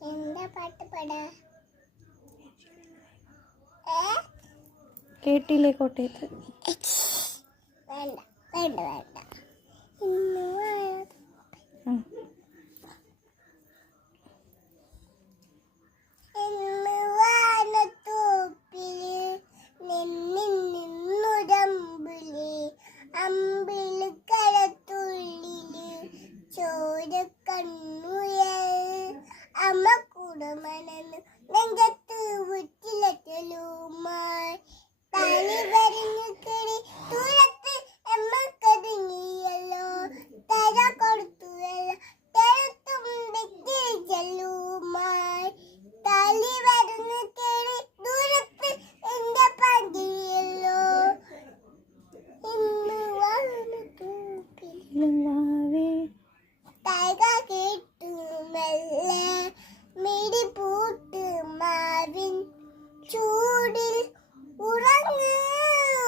എന്താ പാട്ട് പാടാ? കേട്ടില്ലേ കോട്ടയത്ത്? വേണ്ട വേണ്ട വേണ്ട. ഇന്ന് ഇന്ന് വാനത്തോപ്പില് നിന്നുരമ്പില് അമ്പിള് കരത്തുള്ളില് ചോര കണ്ണുയൽ അമ്മ കുടമണന്ന് നെഞ്ചത്ത് വീട്ടിലെത്തലുമായി തനി വരിഞ്ഞു കിടി ദൂരത്ത് എമ്മക്കതിങ്ങിയല്ലോ തര കൊടുത്തുവല്ലോ തെരുത്തും വ്യക്തി ചെല്ലുമായി തലി വരുന്ന കിടി ദൂരത്ത് എന്റെ പതിയല്ലോ ഇന്ന് വാനത്തോപ്പിൽ തൈക കേട്ടു മെല്ലെ മിടി പൂട്ട് മാവിൻ ചൂടിൽ ഉറങ്ങ്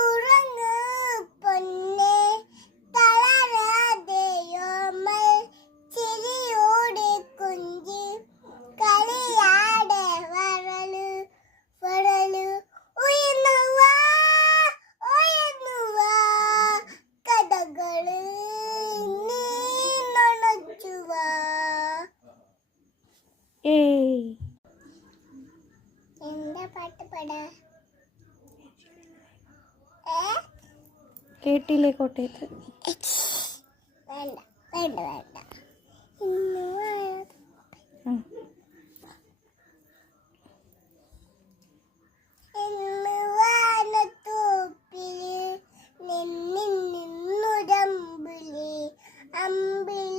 ഉറങ്ങ് പൊന്നെ തളരാതെയോമൽ ചിരിയോടെ കുഞ്ചി കളിയാടെ വരല് വരല് ഉയർന്നുവാ കഥകള് നീ നുണച്ചുവാ. ഏയ് എന്താ പാട്ട് പാടാ? കേട്ടില്ലേ കോട്ടയത്ത്? വേണ്ട വേണ്ട വേണ്ട. ഇന്ന് ഇന്ന് വാനത്തോപ്പില് നിന്നുരമ്പില് അമ്പിളി